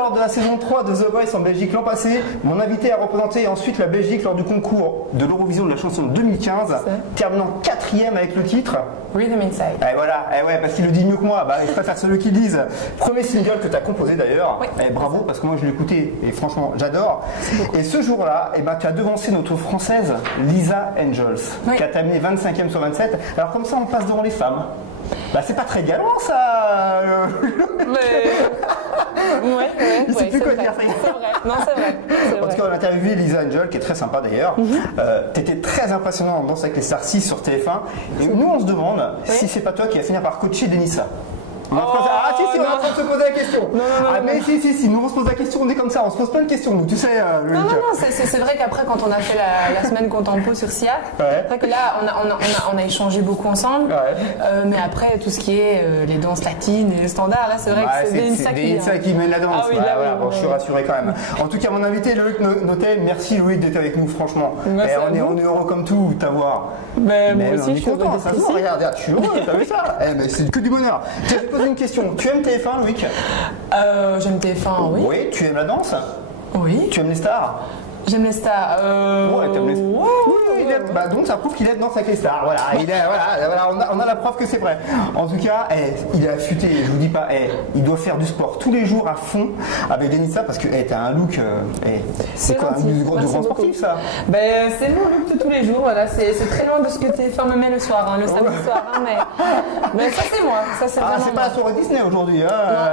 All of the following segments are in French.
lors de la saison 3 de The Voice en Belgique l'an passé. Mon invité a représenté ensuite la Belgique lors du concours de l'Eurovision de la chanson 2015, terminant 4e avec le titre Rhythm Inside. Et voilà, et ouais, parce qu'il le dit mieux que moi, bah, je préfère celui qui le dise. Premier single que tu as composé d'ailleurs. Oui. Et bravo, parce que moi je l'ai écouté et franchement j'adore. Et ce jour-là, eh ben, tu as devancé notre française Lisa Angels, qui a terminé 25e sur 27. Alors comme ça on passe devant les femmes. Bah c'est pas très galant ça. Mais... Il sait plus quoi dire. C'est vrai. Non, c'est vrai. En tout cas, on a interviewé Lisa Angel, qui est très sympa d'ailleurs. Tu étais très impressionnant en Danse avec les Stars 6 sur TF1. Et nous, on se demande si c'est pas toi qui vas finir par coacher Denissa. Ah si, on est en train de se poser la question. Mais si, nous on se pose la question, on est comme ça, on se pose plein de questions, nous, tu sais. Non, c'est vrai qu'après, quand on a fait la semaine Contempo sur SIA, c'est vrai que là, on a échangé beaucoup ensemble. Mais après, tout ce qui est les danses latines et les standards, là, c'est vrai que c'est Denissa qui mène la danse. Ah oui, là, voilà, bon, je suis rassuré quand même. En tout cas, mon invité, Loïc Notet, merci Loïc d'être avec nous, franchement. On est heureux comme tout, t'avoir. Mais moi aussi, je suis content. Regarde, je suis heureux, t'as vu ça? C'est que du bonheur. Une question. Tu aimes TF1, Loïc? J'aime TF1, oui. Oui, tu aimes la danse? Oui. Tu aimes les stars? J'aime les stars. Ouais, t'aimes les stars. Bah, donc ça prouve qu'il est dans avec les stars. Voilà, on a la preuve que c'est vrai. En tout cas, il est affûté, je vous dis pas, il doit faire du sport tous les jours à fond avec Denissa parce que t'as un look. C'est quoi un grand sportif ça? Ben, c'est mon look de tous les jours. Voilà, c'est très loin de ce que TF1 me met le soir, le samedi soir. Mais ça c'est moi. Ça, c'est c'est pas la soirée Disney aujourd'hui. Là,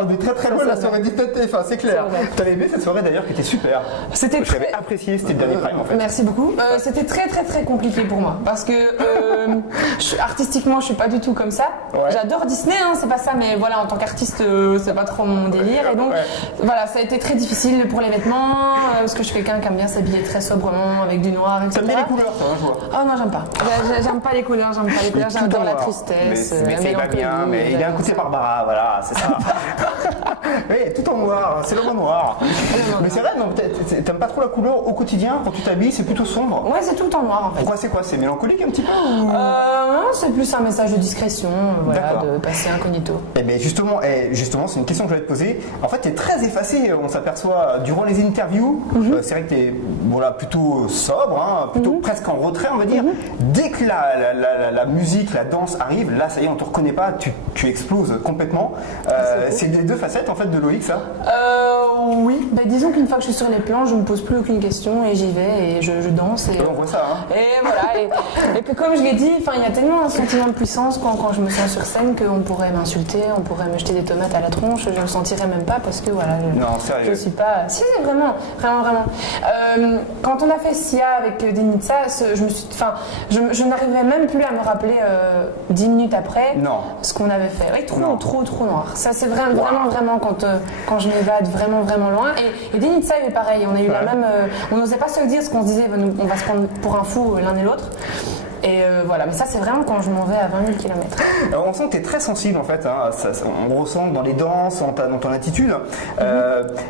on est très loin de la soirée Disney de TF1, c'est clair. T'avais aimé cette soirée d'ailleurs qui était super. J'avais apprécié, c'était le dernier prime en fait. Merci beaucoup. C'était très compliqué pour moi parce que artistiquement je suis pas du tout comme ça. J'adore Disney, c'est pas ça, mais voilà, en tant qu'artiste c'est pas trop mon délire et donc voilà, ça a été très difficile pour les vêtements parce que je suis quelqu'un qui aime bien s'habiller très sobrement avec du noir, etc. T'aimes bien les couleurs, toi, je vois. Oh non, j'aime pas. J'aime pas les couleurs, j'adore la tristesse. Mais c'est pas bien, mais il est un côté Barbara, voilà, c'est ça. Oui, tout en noir, c'est le noir. Mais c'est vrai, non, t'aimes pas trop la couleur au quotidien quand tu t'habilles, c'est plutôt sombre. Ouais, c'est tout en noir en fait. Pourquoi c'est quoi? C'est mélancolique un petit peu Non, c'est plus un message de discrétion, voilà, de passer incognito. Et bien justement, c'est une question que je vais te poser. En fait, tu es très effacé, on s'aperçoit durant les interviews. C'est vrai que tu es plutôt sobre, plutôt presque en retrait, on va dire. Dès que la musique, la danse arrive, là, ça y est, on te reconnaît pas, tu exploses complètement. C'est les deux facettes en fait de Loïc, ça? Oui, disons qu'une fois que je suis sur les plans, je me pose plus aucune question et j'y vais et je danse. Et on voit ça, Et voilà, et que comme je l'ai dit, il y a tellement un sentiment de puissance quand je me sens sur scène qu'on pourrait m'insulter, on pourrait me jeter des tomates à la tronche, je ne le sentirais même pas parce que voilà, je suis pas... Si, vraiment. Quand on a fait SIA avec Denissa, je n'arrivais même plus à me rappeler 10 minutes après ce qu'on avait fait. Oui, trop noir. Ça c'est vraiment quand je m'évade vraiment loin. Et Denissa est pareil, on a eu la même... on n'osait pas se le dire, ce qu'on se disait, on va se prendre pour un fou l'un et l'autre. Et voilà, mais ça c'est vraiment quand je m'en vais à 20 000 km. On sent que tu es très sensible en fait, on ressent dans les danses, dans ton attitude.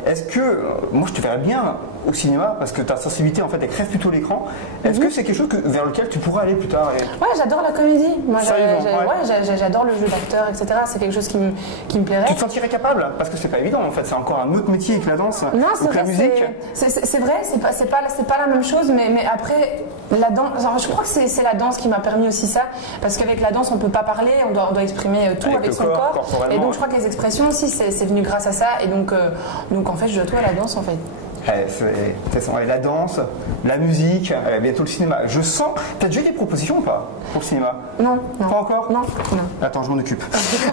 Est-ce que, moi je te verrais bien au cinéma parce que ta sensibilité en fait elle crève plutôt l'écran. Est-ce que c'est quelque chose vers lequel tu pourrais aller plus tard? Ouais, j'adore la comédie. Moi j'adore le jeu d'acteur, etc. C'est quelque chose qui me plairait. Tu te sentirais capable? Parce que c'est pas évident en fait, c'est encore un autre métier que la danse, que la musique. C'est vrai, c'est pas la même chose, mais après la danse, je crois que c'est la danse qui m'a permis aussi ça, parce qu'avec la danse on peut pas parler, on doit exprimer tout avec son corps, et donc je crois que les expressions aussi c'est venu grâce à ça, et donc en fait je dois tout à la danse en fait. La danse, la musique, bientôt le cinéma. Je sens. T'as déjà eu des propositions ou pas pour le cinéma? Non. Pas encore? Non. Attends, je m'en occupe.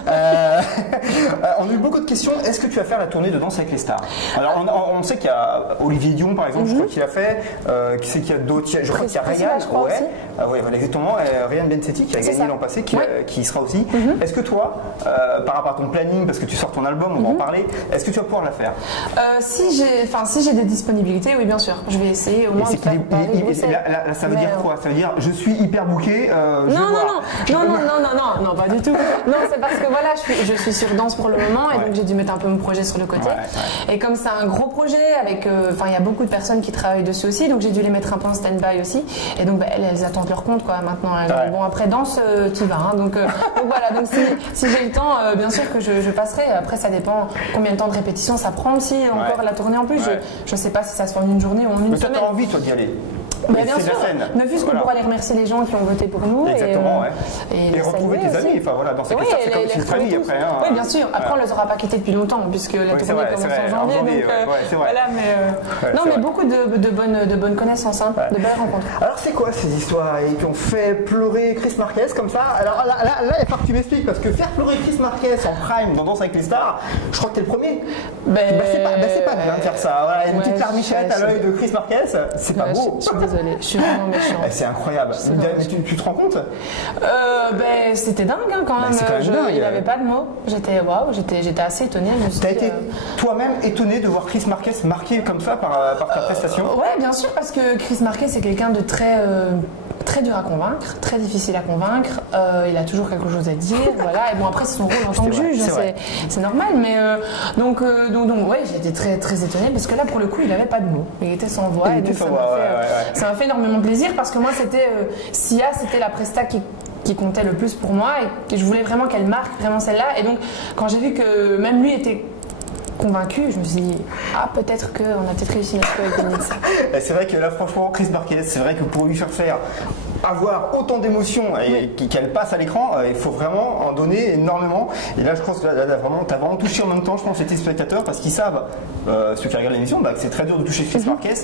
On a eu beaucoup de questions. Est-ce que tu vas faire la tournée de Danse avec les stars? Alors, on sait qu'il y a Olivier Dion, par exemple, je crois qu'il a fait. Qui c'est qu'il y a d'autres? Je crois qu'il y a Ryan. Exactement. Ryan Bensetti qui a gagné l'an passé, qui y sera aussi. Est-ce que toi, par rapport à ton planning, parce que tu sors ton album, on va en parler, est-ce que tu vas pouvoir la faire? Si j'ai des disponibilités, oui, bien sûr. Je vais essayer au moins de faire là, ça veut dire quoi? Ça veut dire je suis hyper booké. Non, pas du tout. Non, c'est parce que voilà, je suis sur Danse pour le moment et donc j'ai dû mettre un peu mon projet sur le côté. Et comme c'est un gros projet avec, il y a beaucoup de personnes qui travaillent dessus aussi, donc j'ai dû les mettre un peu en stand-by aussi. Et donc elles attendent leur compte quoi maintenant. Bon après Danse, tu vas. Hein, donc voilà, donc si j'ai le temps, bien sûr que je passerai. Après ça dépend combien de temps de répétition ça prend aussi encore la tournée en plus. Je sais pas si ça se fait en une journée ou en une semaine. Mais t'as envie toi d'y aller? Bien sûr, ne fût-ce que pour aller remercier les gens qui ont voté pour nous. Exactement, et retrouver tes amis. Enfin voilà, dans ces cas-là, c'est comme une famille après. Oui, bien sûr. Après, on les aura pas quittés depuis longtemps puisque la tournée commence en janvier. Donc voilà, mais beaucoup de bonnes connaissances, de belles rencontres. Alors c'est quoi ces histoires qui ont fait pleurer Chris Marquez comme ça? Alors là, il faut que tu m'expliques parce que faire pleurer Chris Marquez en prime dans Danse avec les stars, je crois que t'es le premier. C'est pas bien de faire ça. Voilà, une petite larmichette à l'œil de Chris Marquez, c'est pas beau. Je suis désolée, je suis vraiment méchante. C'est incroyable. Tu te rends compte? C'était dingue quand même. Il n'avait pas de mots. J'étais assez étonnée. T'as été toi-même étonnée de voir Chris Marquez marqué comme ça par ta prestation? Ouais, bien sûr, parce que Chris Marquez c'est quelqu'un de très dur à convaincre, très difficile à convaincre. Il a toujours quelque chose à dire, voilà. Et bon après c'est son rôle en tant que juge, c'est normal. Mais donc ouais, j'étais très très étonnée parce que là pour le coup il n'avait pas de mots, il était sans voix. Et donc ça m'a fait énormément plaisir parce que moi c'était Sia, c'était la presta qui comptait le plus pour moi et je voulais vraiment qu'elle marque vraiment celle-là. Et donc quand j'ai vu que même lui était convaincu, je me suis dit peut-être qu'on a peut-être réussi notre coup avec Denitsa. C'est vrai que là franchement Chris Marquez, c'est vrai que pour lui faire avoir autant d'émotions et qu'elle passe à l'écran, il faut vraiment en donner énormément. Et là je pense que t'as vraiment touché en même temps, je pense, les téléspectateurs parce qu'ils savent, ceux qui regardent l'émission, que c'est très dur de toucher Chris Marquez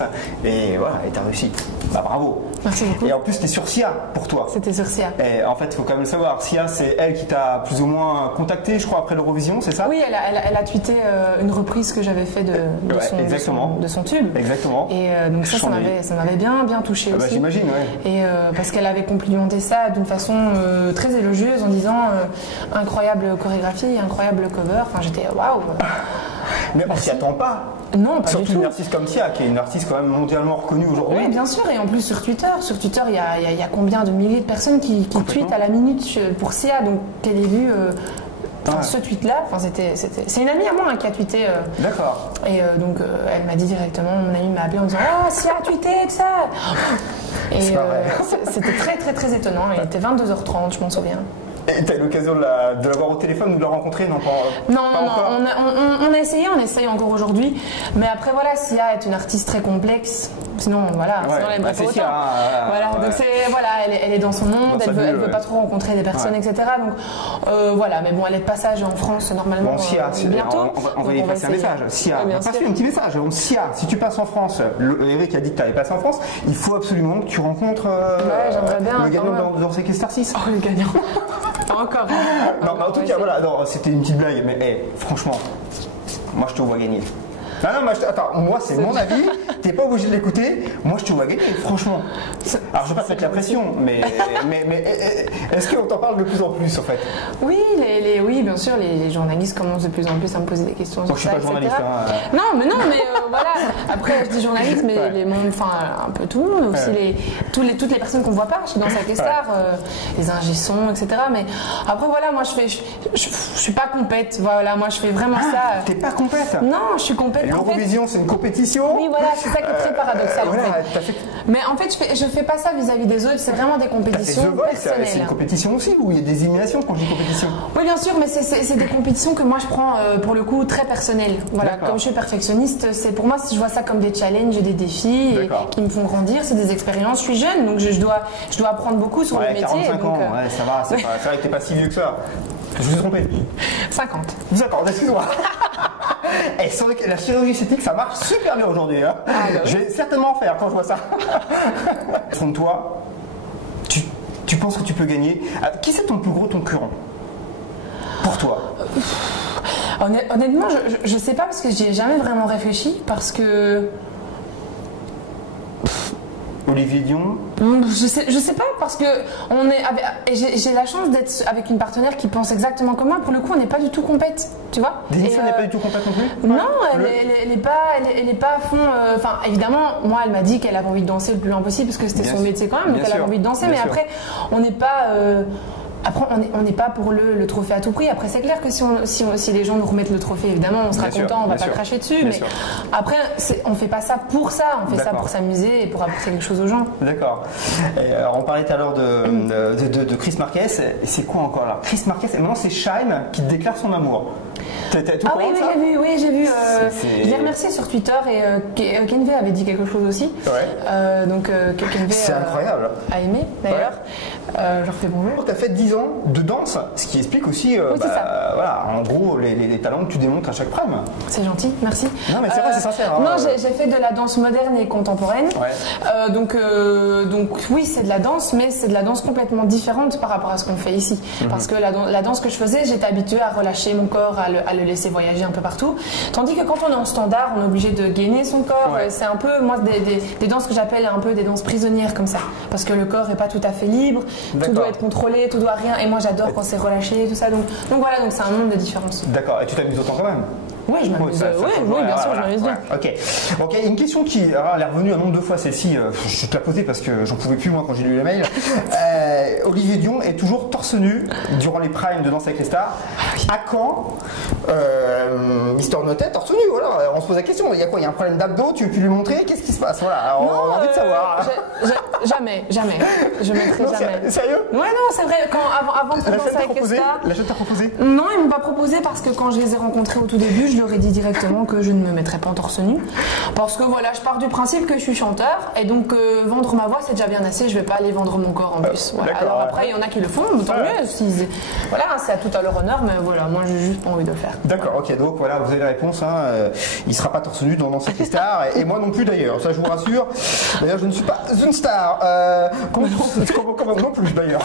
et voilà, et t'as réussi. Bravo. Merci beaucoup. Et en plus c'était sur Sia pour toi. C'était sur Sia. Et en fait il faut quand même le savoir, Sia c'est elle qui t'a plus ou moins contacté, je crois, après l'Eurovision, c'est ça? Oui, elle a tweeté une reprise que j'avais fait de son tube. Exactement. Et donc ça m'avait bien touché aussi. J'imagine, ouais. Et parce qu'elle avait complimenté ça d'une façon très élogieuse en disant incroyable chorégraphie, incroyable cover. Enfin, j'étais waouh. Mais on s'y attend pas. Non, pas surtout du tout. Une artiste comme Sia, qui est une artiste quand même mondialement reconnue aujourd'hui. Oui, bien sûr. Et en plus sur Twitter, il y a combien de milliers de personnes qui tweetent à la minute pour Sia, donc qu'elle ait vu. Ce tweet-là, c'est une amie à moi qui a tweeté. D'accord. Et donc elle m'a dit directement, mon amie m'a appelé en disant si a tweeté ça. Et c'était très très très étonnant. Il était 22h30, je m'en souviens. Et tu as eu l'occasion de l'avoir au téléphone ou de la rencontrer? Non, on a essayé, on essaye encore aujourd'hui. Mais après voilà, Sia est une artiste très complexe. Sinon voilà, sinon elle aimerait pas autant. Donc elle est dans son monde, elle veut pas trop rencontrer des personnes, etc. Donc voilà, mais bon, elle est de passage en France normalement Sia, bientôt. On va y passer un message. Sia, on va passer un petit message. Donc Sia, si tu passes en France, Eric a dit que tu allais passer en France, il faut absolument que tu rencontres le gagnant dans ces Star 6. Oh, le gagnant. Encore. Non, en tout cas, voilà, c'était une petite blague, mais franchement, moi je te vois gagner. Non, attends, moi c'est mon avis, t'es pas obligé de l'écouter, moi je te vois gagner, franchement. Alors je vais pas te mettre la pression, mais est-ce qu'on t'en parle de plus en plus en fait? Oui, oui, bien sûr, les journalistes commencent de plus en plus à me poser des questions sur ça, etc. Je suis pas journaliste. Non, mais voilà, après je dis journaliste, mais les mondes, un peu tout le monde, aussi toutes les personnes qu'on voit pas, je suis dans cette star, les ingé-sons, etc. Mais après voilà, moi je suis pas compète, voilà, moi je fais vraiment ça. T'es pas compète? Non, je suis compète. L'Eurovision, c'est une compétition. Oui, voilà, c'est ça qui est très paradoxal. En fait. Mais en fait, je fais pas ça vis-à-vis des autres, c'est vraiment des compétitions personnelles. C'est une compétition aussi, où il y a des éliminations quand je dis compétition. Oui, bien sûr, mais c'est des compétitions que moi je prends pour le coup très personnelles. Voilà, comme je suis perfectionniste, c'est pour moi, si je vois ça comme des challenges, des défis qui me font grandir, c'est des expériences. Je suis jeune, donc je dois apprendre beaucoup sur le métier. 45 ans, ça va, c'est vrai que t'es pas si vieux que ça. Je vous ai trompé. 50. 50, excuse-moi. Et sur la chirurgie esthétique, ça marche super bien aujourd'hui. Hein. Je vais certainement en faire quand je vois ça. Fond de toi, tu penses que tu peux gagner. Qui c'est ton plus gros concurrent pour toi? Honnêtement, je sais pas parce que j'y ai jamais vraiment réfléchi parce que Olivier Dion? Je sais pas, parce que j'ai la chance d'être avec une partenaire qui pense exactement comme moi. Pour le coup, on n'est pas du tout compète, tu vois. Dénicia n'est pas du tout compète non plus? Non, elle est pas à fond. Enfin, évidemment, moi, elle m'a dit qu'elle avait envie de danser le plus loin possible parce que c'était son métier quand même, donc elle avait envie de danser. Mais après, on n'est pas. Après, on n'est pas pour le trophée à tout prix. Après, c'est clair que si les gens nous remettent le trophée, évidemment, on sera content, on va pas cracher dessus. Mais après, on fait pas ça pour ça. On fait ça pour s'amuser et pour apporter quelque chose aux gens. D'accord. On parlait tout à l'heure de Chris Marquez. C'est quoi encore là? Chris Marquez, et maintenant c'est Shine qui déclare son amour. Ah oui, j'ai vu. Je l'ai remercié sur Twitter et Kenve avait dit quelque chose aussi. Ouais. Donc Kenve c'est incroyable. A aimé d'ailleurs. Je leur fais bonjour. Tu as fait 10 ans de danse, ce qui explique aussi, voilà, en gros, les talents que tu démontres à chaque prime. C'est gentil, merci. Non, mais c'est vrai, c'est sincère. Non, j'ai fait de la danse moderne et contemporaine. Ouais. Donc oui, c'est de la danse, mais c'est de la danse complètement différente par rapport à ce qu'on fait ici. Parce que la danse que je faisais, j'étais habituée à relâcher mon corps, à le laisser voyager un peu partout. Tandis que quand on est en standard, on est obligé de gainer son corps. Ouais. C'est un peu, moi, des danses que j'appelle un peu des danses prisonnières comme ça. Parce que le corps n'est pas tout à fait libre, tout doit être contrôlé, tout doit rien. Et moi, j'adore quand c'est relâché, tout ça. Donc voilà, donc c'est un monde de différence. D'accord, et tu t'amuses autant quand même? Oui, je m'amuse. Oui, bien sûr, je m'amuse bien. Ok, une question qui elle est revenue un nombre de fois, celle-ci, je te la posais parce que j'en pouvais plus moi quand j'ai lu le mail. Olivier Dion est toujours torse nu durant les primes de Danse avec les stars. À quand Mister Notet torse nu? Voilà, on se pose la question. Il y a quoi? Il y a un problème d'abdos? Tu veux plus lui montrer? Qu'est-ce qui se passe? Voilà, on a envie de savoir. Jamais. Je mettrai jamais. Sérieux? Ouais, non, c'est vrai. Avant de Danse avec les stars. La chaîne t'a proposé? Non, ils m'ont pas proposé parce que quand je les ai rencontrés au tout début, je leur ai dit directement que je ne me mettrais pas en torse nu. Parce que voilà, je pars du principe que je suis chanteur et donc vendre ma voix c'est déjà bien assez, je vais pas aller vendre mon corps en plus. Voilà. Alors après, il y en a qui le font, tant mieux. Voilà, c'est à tout à leur honneur, mais voilà, moi j'ai juste pas envie de le faire. D'accord, ok, donc voilà, vous avez la réponse. Il sera pas torse nu dans Danse avec les stars et moi non plus d'ailleurs, ça je vous rassure. D'ailleurs, je ne suis pas une star. Comment non plus d'ailleurs.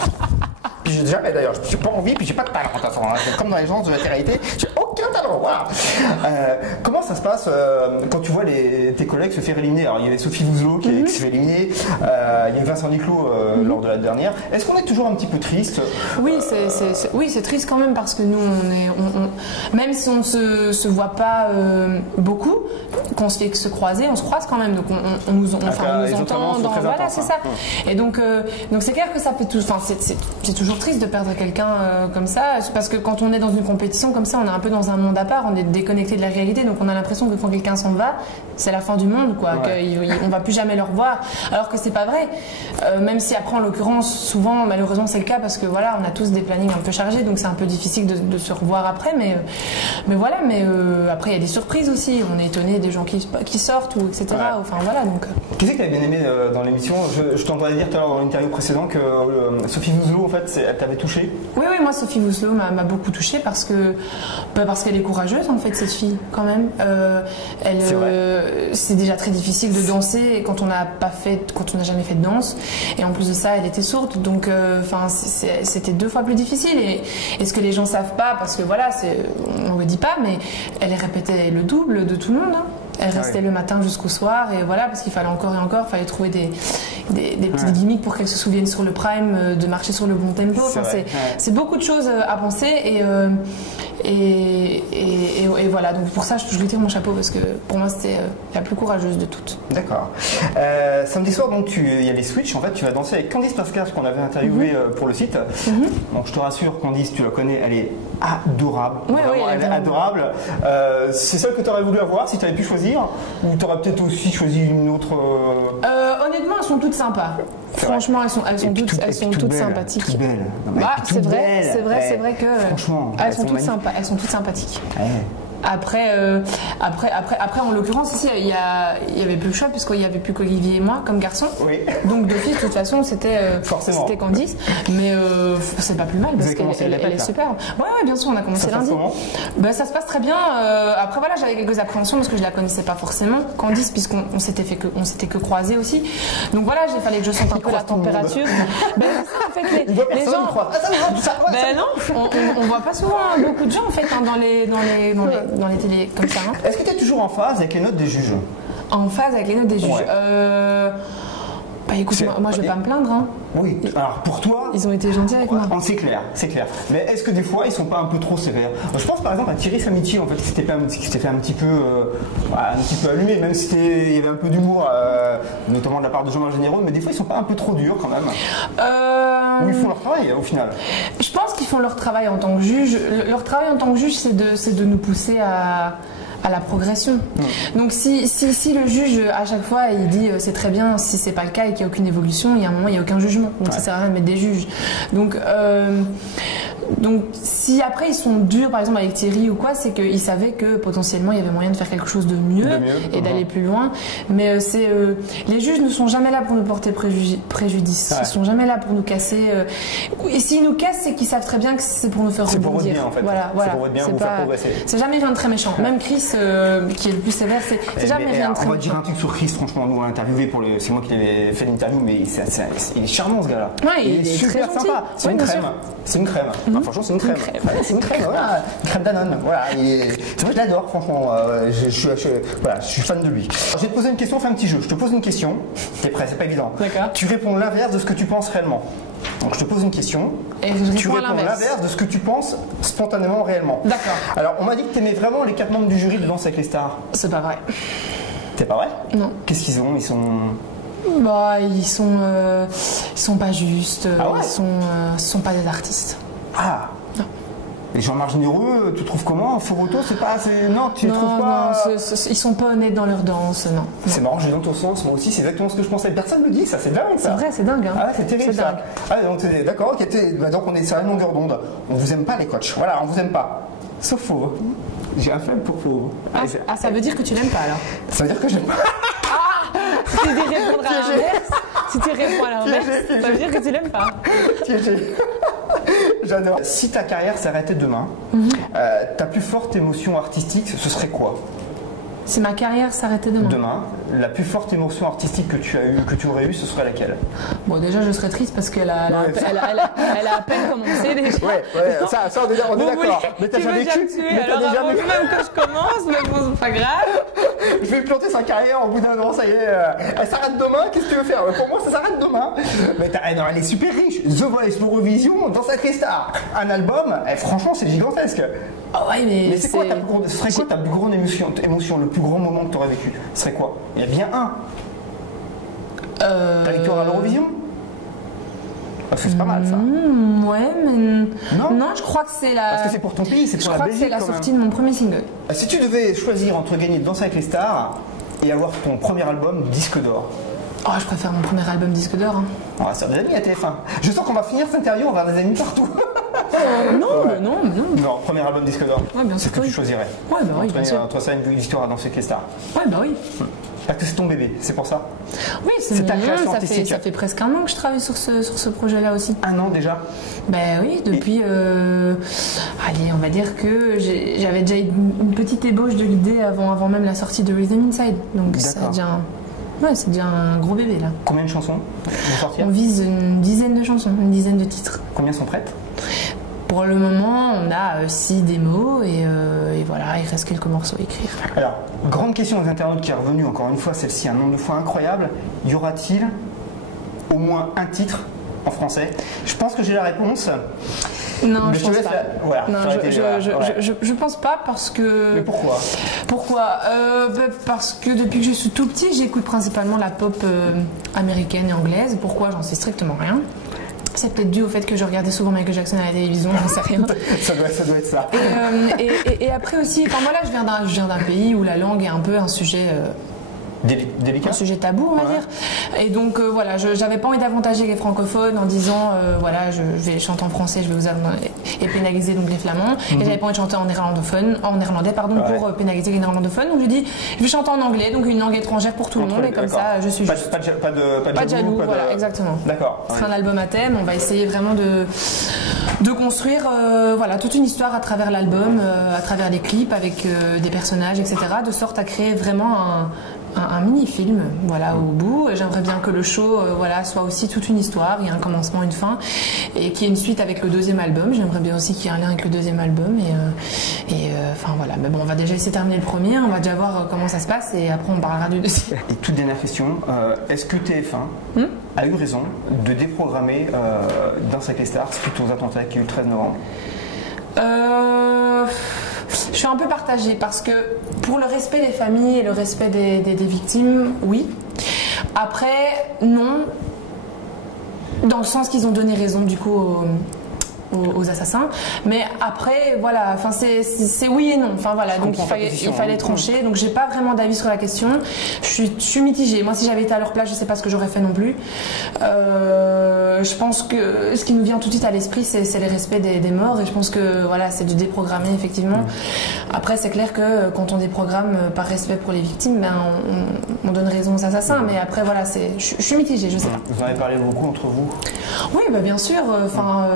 Puis j'ai jamais d'ailleurs, je n'ai pas envie, puis j'ai pas de talent de toute façon. Comme dans les gens de la télé-réalité, j'ai aucun talent. Voilà. Comment ça se passe quand tu vois tes collègues se faire éliminer? Alors il y avait Sophie Vouzelot qui s'est fait éliminer, il y a Vincent Niclot lors de la dernière. Est-ce qu'on est toujours un petit peu triste? Oui, c'est triste quand même parce que nous, même si on ne se voit pas beaucoup, qu'on se fait que se croiser, on se croise quand même, donc on nous entend. Voilà, c'est ça. Et donc c'est clair que ça fait tout. Enfin, c'est toujours triste de perdre quelqu'un comme ça, parce que quand on est dans une compétition comme ça, on est un peu dans un monde à part, on est déconnecté de la réalité, donc on a l'impression que quand quelqu'un s'en va, c'est la fin du monde, quoi, qu'on va plus jamais le revoir, alors que c'est pas vrai. Même si après, en l'occurrence, souvent, malheureusement, c'est le cas, parce que voilà, on a tous des plannings un peu chargés, donc c'est un peu difficile de se revoir après, mais voilà, mais après, il y a des surprises aussi, on est étonné des gens qui sortent, ou etc. Enfin voilà, donc. Qu'est-ce que tu as bien aimé dans l'émission? Je t'entendais dire tout à l'heure dans l'interview précédente que Sophie Vouzelot, en fait, elle t'avait touché? Oui, moi Sophie Vouzelot m'a beaucoup touchée parce qu'elle est courageuse en fait, cette fille quand même. C'est déjà très difficile de danser quand on n'a jamais fait de danse, et en plus de ça elle était sourde, donc c'était 2 fois plus difficile, et ce que les gens savent pas, parce que voilà, on le dit pas, mais elle répétait le double de tout le monde, hein. Elle restait le matin jusqu'au soir, et voilà, parce qu'il fallait encore et encore, il fallait trouver des petites gimmicks pour qu'elle se souvienne sur le prime, de marcher sur le bon tempo. C'est beaucoup de choses à penser, et voilà, donc pour ça je lui tire mon chapeau, parce que pour moi c'était la plus courageuse de toutes. D'accord. Samedi soir, donc il y a les Switch, en fait tu vas danser avec Candice Pascal, qu'on avait interviewé pour le site. Donc je te rassure, Candice, tu la connais, elle est adorable. Oui, elle est adorable. C'est celle que tu aurais voulu avoir si tu avais pu choisir, ou tu aurais peut-être aussi choisi une autre? Honnêtement, elles sont toutes sympas. Franchement, elles sont toutes sympathiques. Toutes belles. C'est vrai que franchement, elles sont toutes sympas, elles sont toutes sympathiques. Après, en l'occurrence, ici, il y avait plus le choix, puisqu'il n'y avait plus qu'Olivier et moi comme garçons. Oui. Donc, d'office, de toute façon, c'était Candice. Mais c'est pas plus mal, parce qu'elle est super. Ouais, bien sûr, on a commencé lundi. Ça se passe très bien. Après, voilà, j'avais quelques appréhensions parce que je la connaissais pas forcément, Candice, puisqu'on s'était que croisés aussi. Donc voilà, il fallait que je sente un peu la température. En fait, les gens. Non, on voit pas souvent beaucoup de gens, en fait, dans les télés comme ça. Est-ce que tu es toujours en phase avec les notes des juges? En phase avec les notes des juges? Bah écoute, moi je vais pas me plaindre. Hein. Oui, alors pour toi... Ils ont été gentils avec moi. C'est clair, c'est clair. Mais est-ce que des fois, ils sont pas un peu trop sévères? Je pense par exemple à Thierry Samitier, en fait, qui s'était fait un petit peu allumé, même si il y avait un peu d'humour, notamment de la part de Jean-Marc Généraux, mais des fois, ils sont pas un peu trop durs quand même. Ou ils font leur travail, au final. Je pense qu'ils font leur travail en tant que juge. Leur travail en tant que juge, c'est de nous pousser à la progression. Donc si le juge à chaque fois il dit c'est très bien, si c'est pas le cas et qu'il n'y a aucune évolution, il y a un moment il n'y a aucun jugement. Donc ça sert à rien de mettre des juges. Donc si après ils sont durs par exemple avec Thierry ou quoi, c'est qu'ils savaient que potentiellement il y avait moyen de faire quelque chose de mieux et d'aller plus loin. Mais les juges ne sont jamais là pour nous porter préjudice. Ils sont jamais là pour nous casser. Et s'ils nous cassent, c'est qu'ils savent très bien que c'est pour nous faire rebondir. C'est pour votre bien en fait. Voilà. C'est pour votre bien, vous faire progresser. C'est jamais rien de très méchant. Même Chris qui est le plus sévère, c'est jamais rien de très méchant. On va dire un truc sur Chris, franchement, nous on l'a interviewé c'est moi qui l'avais fait l'interview, mais il est charmant ce gars-là. Ouais, il est super très sympa. C'est une crème. C'est une crème. Franchement, c'est une crème. C'est une crème, voilà. Une crème Danone. Voilà. C'est vrai que je l'adore, franchement. Je suis fan de lui. Je vais te poser une question, fais un petit jeu. Je te pose une question. T'es prêt, c'est pas évident. D'accord. Tu réponds l'inverse de ce que tu penses réellement. Donc je te pose une question. Et tu réponds l'inverse de ce que tu penses spontanément réellement. D'accord. Alors, on m'a dit que tu aimais vraiment les 4 membres du jury de Danse avec les stars. C'est pas vrai. C'est pas vrai? Non. Qu'est-ce qu'ils ont? Ils sont pas justes. Ah ouais? Ils sont pas des artistes. Ah. Non. Les Jean-Marc Généreux, tu trouves comment? Foroto, c'est pas assez... Non, tu les trouves pas... Non, ils sont pas honnêtes dans leur danse, non. C'est marrant, j'ai dans ton sens, moi aussi, c'est exactement ce que je pensais. Personne me dit ça, c'est dingue ça. C'est vrai, c'est dingue. Hein. Ah ouais, c'est terrible ça. Dingue. Ah, donc d'accord, donc on est sur la longueur d'onde. On vous aime pas les coachs, voilà, on vous aime pas. Sauf Fauve. J'ai un faible pour Fauve. Ça veut dire que tu l'aimes pas alors? Ça veut dire que j'aime pas. Si tu répondre à l'inverse, si tu réponds à l'inverse, ça veut dire que tu l'aimes pas. Piégé. J'adore. Si ta carrière s'arrêtait demain, ta plus forte émotion artistique, ce serait quoi? Si ma carrière s'arrêtait demain. Demain, la plus forte émotion artistique que tu aurais eue, ce serait laquelle? Bon, déjà, je serais triste parce qu'elle a à peine commencé déjà. Ouais, ça on est d'accord. Mais t'as jamais vécu. Alors avant même que je commence, mais bon, c'est pas grave. Je vais planter sa carrière au bout d'un an, ça y est. Elle s'arrête demain, qu'est-ce que tu veux faire? Pour moi, ça s'arrête demain. Mais elle est super riche. The Voice, l'Eurovision, Danse avec les stars. Un album, franchement, c'est gigantesque. Ah ouais, mais c'est quoi ce serait quoi ta plus grande émotion, le plus grand moment que tu aurais vécu? Ce serait quoi? Il y a bien un. Ta victoire à l'Eurovision? Parce que c'est pas mal ça. Ouais, mais non, je crois que c'est la. Parce que c'est pour ton pays, c'est pour la Belgique. Je crois que c'est la sortie de mon premier single. Si tu devais choisir entre gagner Danse avec les stars et avoir ton premier album disque d'or. Oh, je préfère mon premier album disque d'or. Hein. Ah, c'est des amis à TF1. Je sens qu'on va finir cette interview, on va avoir des amis partout. Non. Non, premier album disque d'or. Ouais, bien sûr. C'est ce que tu choisirais. Ouais, bah oui, bien sûr. Entre ça et une victoire à Danse avec les stars. Ouais, bah oui. Parce que c'est ton bébé, c'est pour ça? Oui, c'est ta création artistique. Ça fait presque un an que je travaille sur ce projet-là aussi. Un an déjà? Ben oui, depuis... allez, on va dire que j'avais déjà une petite ébauche de l'idée avant même la sortie de Rhythm Inside. Donc ça devient... Ouais, c'est déjà un gros bébé là. Combien de chansons vont sortir? On vise une dizaine de chansons, une dizaine de titres. Combien sont prêtes? Pour le moment, on a 6 démos et voilà, il reste quelques morceaux à écrire. Alors, grande question des internautes qui est revenue, encore une fois, celle-ci un nombre de fois incroyable. Y aura-t-il au moins un titre en français? Je pense que j'ai la réponse. Non, je pense pas. Voilà, non, je pense pas parce que... Mais pourquoi? Parce que depuis que je suis tout petit, j'écoute principalement la pop américaine et anglaise. Pourquoi? J'en sais strictement rien. C'est peut-être dû au fait que je regardais souvent Michael Jackson à la télévision, j'en sais rien. ça doit être ça. Et après aussi, enfin voilà, je viens d'un pays où la langue est un peu un sujet... délicat. Un sujet tabou, on va dire. Et donc voilà, j'avais pas envie d'avantager les francophones en disant voilà, je vais chanter en français, je vais vous et pénaliser donc les flamands. Et j'avais pas envie de chanter en néerlandais pour pénaliser les néerlandophones. Donc je dis, je vais chanter en anglais, donc une langue étrangère pour tout le monde. Et comme ça, je suis juste. Pas de jaloux. Voilà, exactement. D'accord. C'est un album à thème. On va essayer vraiment de construire voilà, toute une histoire à travers l'album, à travers des clips avec des personnages, etc. De sorte à créer vraiment un mini-film, voilà, au bout. J'aimerais bien que le show, voilà, soit aussi toute une histoire. Il y a un commencement, une fin, et qu'il y ait une suite avec le deuxième album. J'aimerais bien aussi qu'il y ait un lien avec le deuxième album. Enfin voilà. Mais bon, on va déjà essayer de terminer le premier. On va déjà voir comment ça se passe, et après on parlera du deuxième. Et toute dernière question, est-ce que TF1 a eu raison de déprogrammer Danse avec les stars suite aux attentats qui ont eu le 13 novembre? Je suis un peu partagée parce que pour le respect des familles et le respect des victimes, oui. Après, non, dans le sens qu'ils ont donné raison du coup aux assassins, mais après voilà, enfin c'est oui et non, enfin voilà, donc il fallait trancher, donc j'ai pas vraiment d'avis sur la question. Je suis mitigée. Moi, si j'avais été à leur place, je sais pas ce que j'aurais fait non plus. Je pense que ce qui nous vient tout de suite à l'esprit, c'est le respect des morts, et je pense que voilà, c'est du déprogrammer effectivement. Après, c'est clair que quand on déprogramme par respect pour les victimes, ben on donne raison aux assassins, mais après voilà, je suis mitigée, je sais pas. Vous en avez parlé beaucoup entre vous? Oui, bah bien sûr. Enfin,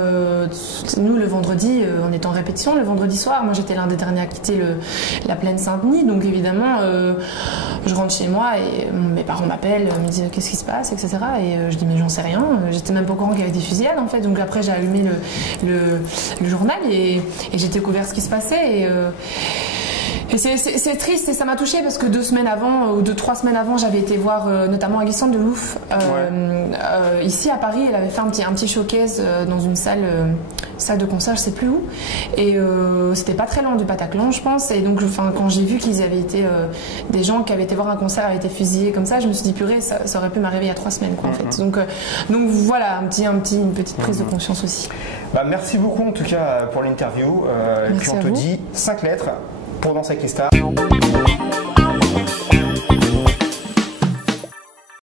nous le vendredi, on est en répétition le vendredi soir. Moi, j'étais l'un des derniers à quitter la plaine Saint-Denis, donc évidemment, je rentre chez moi et mes parents m'appellent, me disent qu'est-ce qui se passe, etc. Et je dis mais j'en sais rien. J'étais même pas au courant qu'il y avait des fusillades en fait. Donc après, j'ai allumé le journal et j'ai découvert ce qui se passait. Et c'est triste, et ça m'a touchée parce que 2 semaines avant, ou 3 semaines avant, j'avais été voir notamment Alexandre Delouf ici à Paris. Elle avait fait un petit showcase dans une salle de concert, je sais plus où, et c'était pas très loin du Bataclan, je pense. Et donc quand j'ai vu qu'ils avaient été des gens qui avaient été voir un concert avaient été fusillés comme ça, je me suis dit purée, ça aurait pu m'arriver il y a 3 semaines quoi, en fait. Donc voilà, une petite prise de conscience aussi. Bah, merci beaucoup en tout cas pour l'interview. Puis on te dit 5 lettres pour Danse avec les stars.